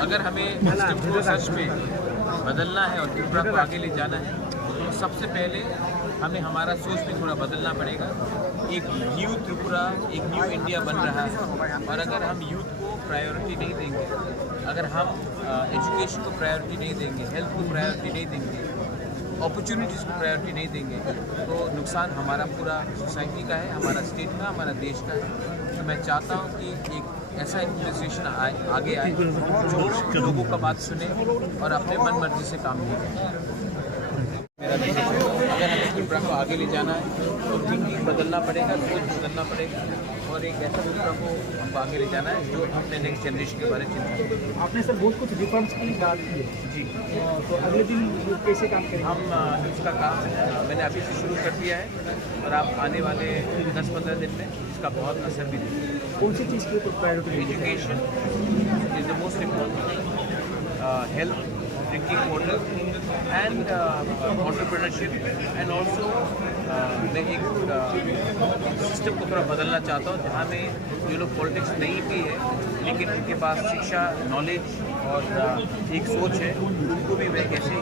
अगर हमें सिस्टम को सच में बदलना है और त्रिपुरा को आगे ले जाना है तो सबसे पहले हमें हमारा सोच में थोड़ा बदलना पड़ेगा। एक न्यू त्रिपुरा, एक न्यू इंडिया बन रहा है और अगर हम यूथ को प्रायोरिटी नहीं देंगे, अगर हम एजुकेशन को प्रायोरिटी नहीं देंगे, हेल्थ को प्रायोरिटी नहीं देंगे, अपॉर्चुनिटीज़ को प्रायोरिटी नहीं देंगे तो नुकसान हमारा पूरा सोसाइटी का है, हमारा स्टेट का, हमारा देश का है। तो मैं चाहता हूँ कि एक ऐसा एडमिनिस्ट्रेशन आगे आए जो लोगों का बात सुने और अपने मन मर्जी से काम नहीं करे। मेरा देश है, अगर हमें त्रिपुरा को आगे ले जाना है तो थिंकिंग बदलना पड़ेगा, सोच बदलना पड़ेगा और एक ऐसा त्रिपुरा को हमको आगे ले जाना है जो अपने नेक्स्ट जनरेशन के बारे में चिंता करें। आपने सर बहुत कुछ रिफॉर्म्स की बात की है जी, तो अगले दिन कैसे काम करेंगे? हम इसका काम मैंने अभी से शुरू कर दिया है और आप आने वाले 10-15 दिन में इसका बहुत असर भी देंगे। कौन सी चीज़ के ऊपर priority? Education is the most important, health, drinking water and entrepreneurship and also मैं एक सिस्टम को थोड़ा बदलना चाहता हूँ जहाँ में जो लोग पॉलिटिक्स नहीं भी है लेकिन उनके पास शिक्षा, नॉलेज और एक सोच है, उनको भी मैं कैसे